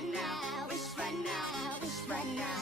right now, wish right now, wish right now.